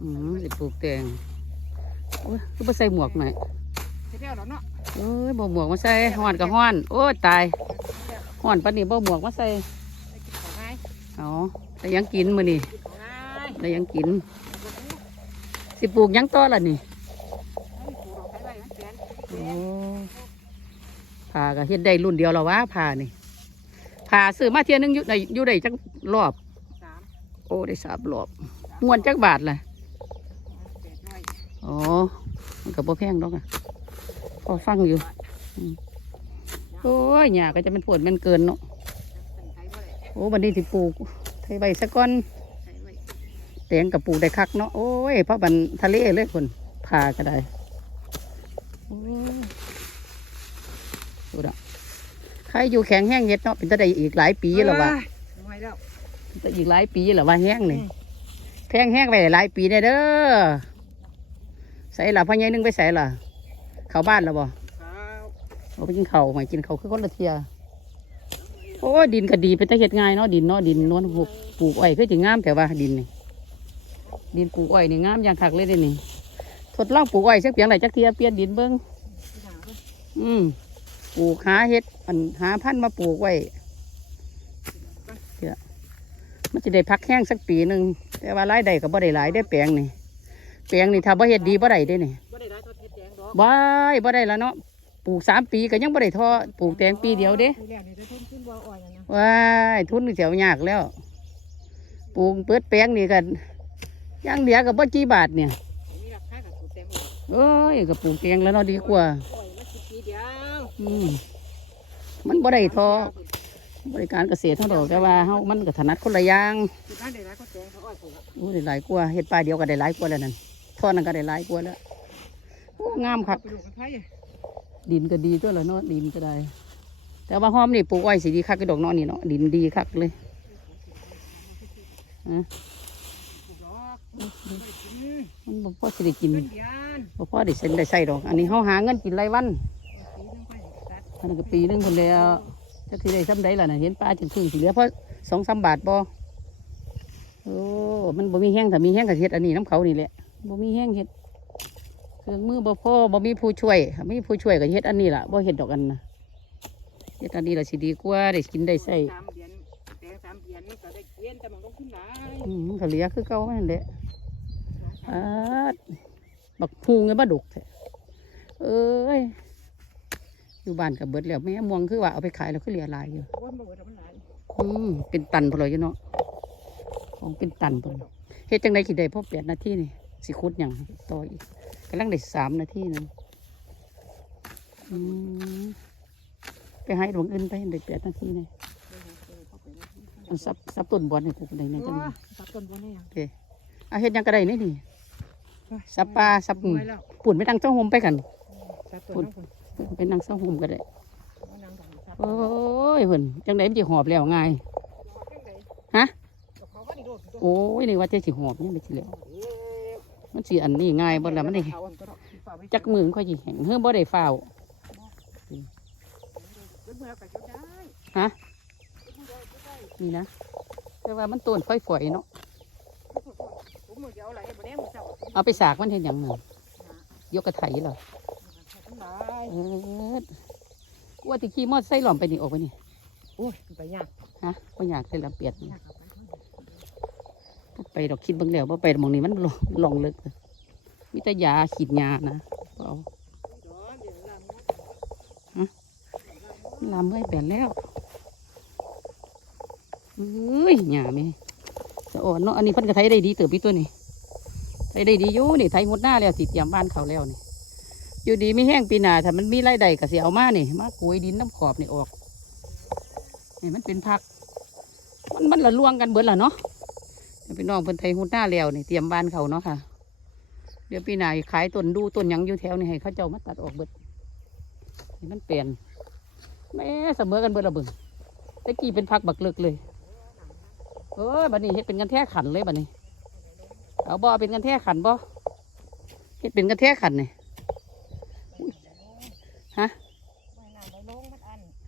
อืมสิปลูกแตงโอ้ยก็บ่ใส่หมวกหน่อยเสร็จแล้วเหรอเนาะเอ้ยบ่หมวกมาใส่ห้อนกับห้อน โอ้ยตายห้อนปานนี้บ่หมวกมาใส่ไปกินของง่ายเอาแต่ยังกินมื้อนี้กินของง่ายแต่ยังกิน สิปลูกหยังต่อล่ะนี่ให้ปลูกดอกไม้ไว้มันแสนโอ้ผ่าก็เฮ็ดได้รุ่นเดียวแล้ววะผ่านี่ผ่าซื้อมาเที่ยหนึงอยู่ได้อยู่ได้จักรอบ สามโอ้ได้สามรอบม่วนจักบาทล่ะแปดร้ อยอ๋อ มันก็บ่แพงดอกอะพอฟังอยู่อืมโอ้ยหญ้าก็จะเป็นปวดแมันเกินเนาะใส่ไข่บ่ได้โอ้บันนี้สิปลูกไทยใบสะก้อนใส่ไว้แตงกับปลูกได้คักเนาะ โอ้ยเพราะบันทะเลเลยคนพาก็ได้โอ้ยดูดอกใครอยู่แข็งแห้งเฮ็ดเนาะ เป็นตะได้อีกหลายปีแล้ววะไม่แล้วเป็นตะอีกหลายปีแล้ววะแห้งนี่แพงแห้งไปหลายปีได้เด้อ ใส่ละพ่อใหญ่นึงไปใส่ละเข้าบ้านแล้วบ่ข้าวเอาไปกินเขาวใหม่กินเขาวคือคนละเทียโอ้ยดินก็ดีเป็นตะเฮ็ดง่ายเนาะดินเนาะดินนวลหุบปลูกอ้อยคือจะงามแต่ว่าดินนี่ดินปลูกอ้อยนี่งามอย่างคักเลยเด้นี่ทดลองปลูกอ้อยสักเพียงไรจักเทียเปลี่ยนดินเบิ้งที่หาเพิ่นอืมปลูกหาเฮ็ดอันหาพันธุ์มาปลูกไว้เดี๋ยวมันจะได้พักแห้งสักปีหนึ่งแต่ว่ารายได้ก็บ่ได้หลายได้แปลงนี่ แปลงนี่ถ้าบ่เฮ็ดดีบ่ได้เด้นี่บ่ได้ได้ทอดเฮ็ดแดงดอกบ่ายบ่ได้แล้วเนาะปลูกสามปีก็ยังบ่ได้ทอปลูกแตงปีเดียวเด้ปีแรกนี่ได้ทุนขึ้นบ่อ่อยนะนะว้ายทุนเสียวยากแล้วปลูกเปิดแปลงนี่กันยังเหลือกับบ่กี่บาทเนี่ยมีราคากับสูตรแตงโมเอ้ยก็ปลูกแตงแล้วเนาะดีกว่าอ่อยมาสิบปีเดียวอืมมันบ่ได้ทอบริการเกษตรเท่าดอกแต่ว่าเฮามันก็ถนัดคนละอย่างสิบห้าได้หลายก็แตงเขาอ้อยปลูกอะอู้ได้หลายกว่าเฮ็ดปลายเดียวก็ได้หลายกว่าแล้วนั่น ทอดนั่นก็ได้หลายกว่าแล้วงามคักไปดูกันไผดินก็ดีตัวละเนาะดินก็ได้ แต่ว่าหอมนี่ปลูกไว้สิดีคักกระดอกเนาะนี่เนาะดินดีคักเลยอะมันบ่พอสิได้กินเงินบ่พอได้เซ็นได้ใส่ดอก อันนี้เฮาหาเงินกินไรวันหนึงค่อยตัดอันนั้นก็ปีนึงคนแล้วจักสิได้ซ้ำใดล่ะนะเห็นปลาจังครึ่งสิเหลือเพราะสองสามบาทบ่โอ้มันบ่มีแห้งถ้ามีแห้งก็เฮ็ดอันนี้น้ำเขานี่แหละ บ่มีแห้งเฮ็ดเครื่องมือบ่พอบ่มีผู้ช่วยถ้ามีผู้ช่วยก็เฮ็ดอันนี้ล่ะบ่เฮ็ดดอกอันนะเฮ็ดอันนี้ล่ะสิดีกว่าได้กินได้ใส่สามเดือนแตงสามเดือนนี่ก็ได้เกวียนแต่มันต้องขึ้นหลายอืมมันก็เหลือคือเก่าแม่นแหละอาดบักพูงไงบ่ดุกแท้เอ้ยอยู่บ้านก็เบิดแล้วแม่ม่วงคือว่าเอาไปขายแล้วคือเหลือหลายอยู่โอ้ยมาเบิดแล้วมันหลายอืมเป็นตันพอเลยอยู่เนาะของเป็นตันพอเลยเฮ็ดจังไดคิดได้พอแปดนาทีนี่ สิคุดหยังต่ออีกกำลังได้สามนาทีนึงอืมไปให้ดวงอื่นไปได้แปดนาทีนี่อันซับซับต้นบอลนี่กูได้ในโอ้จังยตัดต้นบัวนี่ยังโอเคเอาเฮ็ดหยังก็ได้นี่นี่ซับปลาซับไม่แล้วปุ่นไปนั่งเจ้าโฮมไปกันตัดต้นน้ำฝนไปนั่งเจ้าโฮมก็ได้เอานางดอกซับโอ้ยเพิ่นจังไดมันสิหอบแล้วง่ายฮะเขาว่านี่โดดตัวโอ้ยนี่ว่าจะสิหอบนี่ไม่สิแล้ว มันสิอันนี้ง่ายบ่ล่ะมันได้เอาอันก็ดอกฝากไว้จักมือมันค่อยสิแห้งเฮือบ่ได้ฟ้าวเมื่อไปก็ได้ฮะนี่นะแต่ว่ามันต้นค่อยฝอยเนาะผมมือเดียวอะไรบ่ได้มือเจ้าเอาไปสากมันเฮ็ดหยังนั่นยกกระไถเหรอทั้งหลายเออกูว่าที่ขี่มอเตอร์ไซค์หล่อมไปนี่ออกไปนี่โอ้ยไปยากฮะบ่อยากเลยละเปียดนี่ยากเอา ไปดอกคิดเบิ่งแล้วบ่ไปมองนี้มันลงลองลึกมีแต่ยาฉีดยานะเอาเดี๋ยวลำนะลามเมื่อยแปดแล้วเอ้ยหยาแม่สะอ่อนเนาะอันนี้เพิ่นก็ไทยได้ดีเติบพี่ตัวนี่ไทยได้ดีอยู่นี่ไทยหดหน้าแล้วสิเตรียมบ้านเขาแล้วนี่อยู่ดีไม่แห้งปีหนาถ้ามันมีไรายได้ก็สิเอามานี่มากุยดินน้ำขอบนี่ออกนี่มันเป็นผัก มันมันละลวงกันเบิดละเนาะ พี่น้องเพิ่นไทยหดหน้าแล้วนี่เตรียมบ้านเขาเนาะค่ะ เดี๋ยวปีหน้าขายต้นดูต้นยังอยู่แถวนี่ให้เขาเจ้ามาตัดออกเบิดนี่มันเปลี่ยนแม่เสมอกันเบิดละเบึงตะกี้เป็นพักบักเลิกเลยเอ้ยบัดนี้เฮ็ดเป็นกันแท้ขันเลยบัดนี้เอาบ่เป็นกันแท้ขันบ่เฮ็ดเป็นกันแท้ขันนี่ยฮะ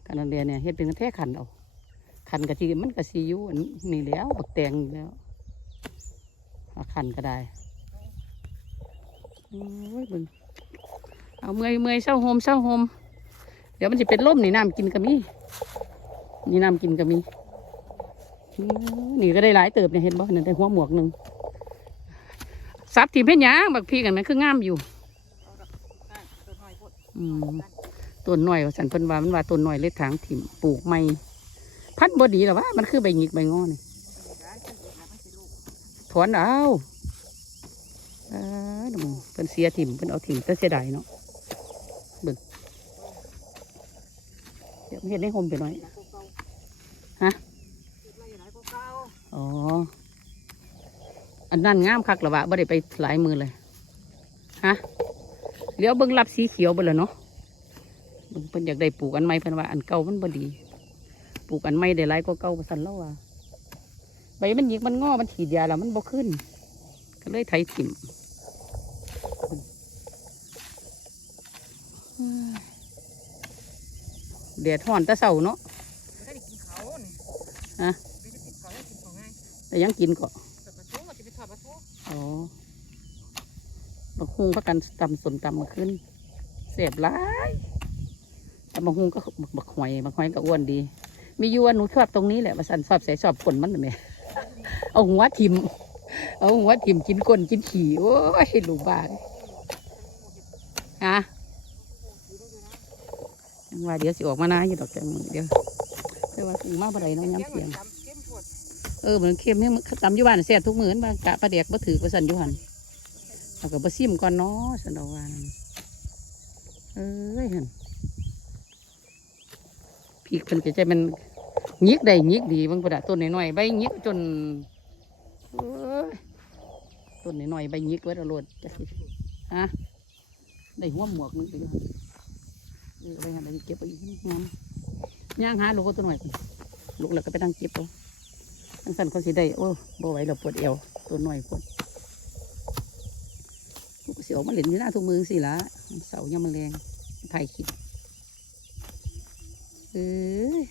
กันนั่นเดียเนี่ยเฮ็ดเป็นกันแท้ขันเอาขันกะทิมันกะซีอยู่นี่แล้วบักแตงแล้ว ขันก็ได้โอ้ยเบิ่งเอาเมื่อยเมื่อยเศร้าโฮมเศร้าโฮมเดี๋ยวมันจะเป็นลมนี่น้ำกินก็มีนี่น้ำกินก็มีนี่ก็ได้หลายเติบเนี่ยเห็นบ่นั่นได้หัวหมวกหนึ่งซับทีมเพชรยางบักพีกันมันคืองามอยู่ตัวน้นหน่อยสันเพิ่นว่ามันว่าต้นหน่อยเลยทางถิ่มปลูกไม่พันบดีหรอวะมันคือใบหงิกใบงอนี่ร้านฉันเด็กนะมันสิลูก ถ อน เอาเออดมึงเพิ่นเสียถิ่มเพิ่นเอาถิ่มแต่เสียดายเนาะเบิ่งเดี๋ยวมันเห็นในโฮมไปหน่อย ฮะ อ๋อ อันนั้นงามคักหรอวะบ่ได้ไปหลายมือเลย ฮะเดี๋ยวเบิ่งรับสีเขียวเบ่ละเนาะเบิ่งเพิ่นอยากได้ปลูกอันใหม่เพิ่นว่าอันเก่ามันบ่ดี ปลูกอันใหม่ได้หลายกว่าเก่าว่าซั่นแล้วว่า ใบมันหยิกมันงอมันฉีดยาแล้วมันบ่ขึ้น ก็เลยไถถิ่มแดดฮ้อนแต่เช้าเนาะไม่ได้กินเขาเนี่ยฮะไม่ได้กินเขาได้กินของง่ายแต่ยังกินก็แต่ปลาทูมันจะไปทอดปลาทูอ๋อบักฮุงพักกันตำสนตำมาขึ้นเสียบหลายแต่บักฮุงก็บักบักหอยบักหอยก็อ้วนดี มีอยู่ว่าหนูชอบตรงนี้แหละมาสันชอบใส่ชอบคนมันน่ะแหม่ เอาหัวทิมเอาหัวทิมกินก้นกินขี่โอ้ยลูกบ้าเลยฮะยังว่าเดี๋ยวสิออกมานาอยู่ดอกจังมือเดี๋ยวแต่ว่าถึงมาบ่ได้เน้องย้ำเสียงเออเหมือนเค็มเนี่ยตำอยู่บ้านแซ่บทุกมื้อบ้ากะปลาแดกบ่ถือประสันอยู่หันเอากับบ่ซิมก่อนเนาะสันดอกว่านเอ้ยหันพริกเพิ่นก็ใจมัน ยิกได้ยิกดีบางประดาต้นน้อยๆใบยิกจนต้นน้อยๆใบยิกไว้ตลอดจักสิฮะได้หัวหมวกนึงไปอยู่หั่นเออเอาไปหันไปเก็บไปงามย่างหาลูกตัวหน่อยลูกแล้วก็ไปตั้งเก็บเอาทั้งสั่นเขาสิได้โอ้บ่ไหวเราปวดเอวตัวหน่อยปวดลูกก็สิออกมาเล่นอยู่หน้าทุกมือสิละเสายังมันแรงถ่ายคลิปเอ้ย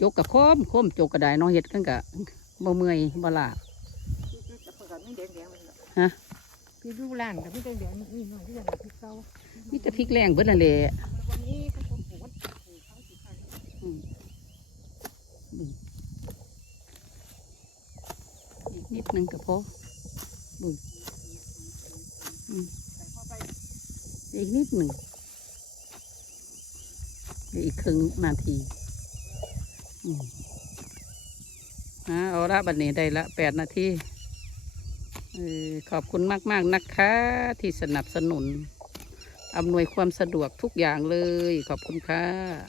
จกกับโคมโคมจกกระไดเน้องเห็ดกันกะบ่เมื่อยบ่ลาจะเปิดไม่แดงแดงเลยฮะพี่ดูร้านแต่ไม่แดงแดงนี่หน่อยที่จะมาพริกเก่ามีแต่พริกแรงเบิดนั่นแหละวันนี้เขาคนปลูกปลูกเขาสิค่ะอืมอืมอีกนิดนึงก็พอบุญอืมใส่เข้าไปอีกนิดหนึ่งเดี๋ยวอีกครึ่งนาที อ่าเอาละบัดนี้ได้ละแปดนาทีออขอบคุณมาก ๆ นะคะ ที่สนับสนุนอำนวยความสะดวกทุกอย่างเลย ขอบคุณค่ะ